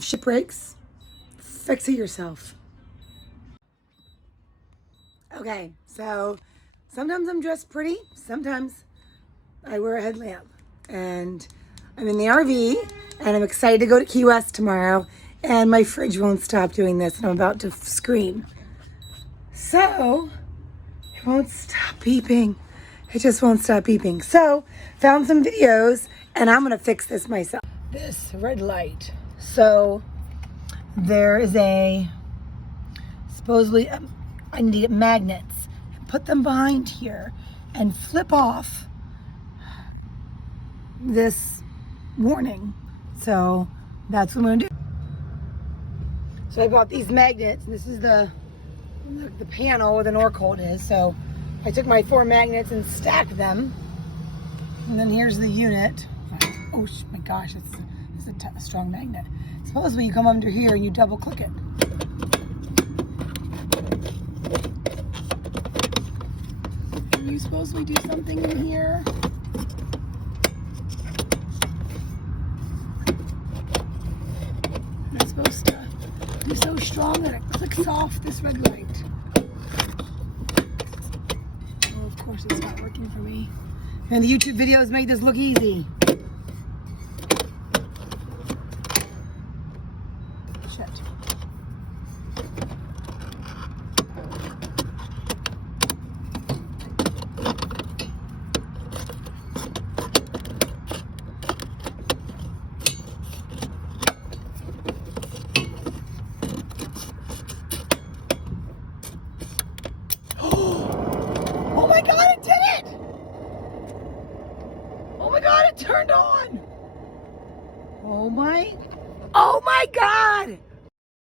If shit breaks, fix it yourself. Okay, so sometimes I'm dressed pretty, sometimes I wear a headlamp. And I'm in the RV, and I'm excited to go to Key West tomorrow, and my fridge won't stop doing this, and I'm about to scream. So, it won't stop beeping. It just won't stop beeping. So, found some videos, and I'm gonna fix this myself. This red light. So, there is supposedly, I need to get magnets and put them behind here and flip off this warning. So that's what I'm gonna do. So I bought these magnets, and this is the panel where the Norcold is. So I took my 4 magnets and stacked them. And then here's the unit. Oh my gosh, it's a strong magnet. Supposedly you come under here and you double click it. You supposedly do something in here. And it's supposed to be so strong that it clicks off this red light. Oh, of course it's not working for me. And the YouTube videos make this look easy. Shit. Oh my God, it did it! Oh my God, it turned on! Oh my God!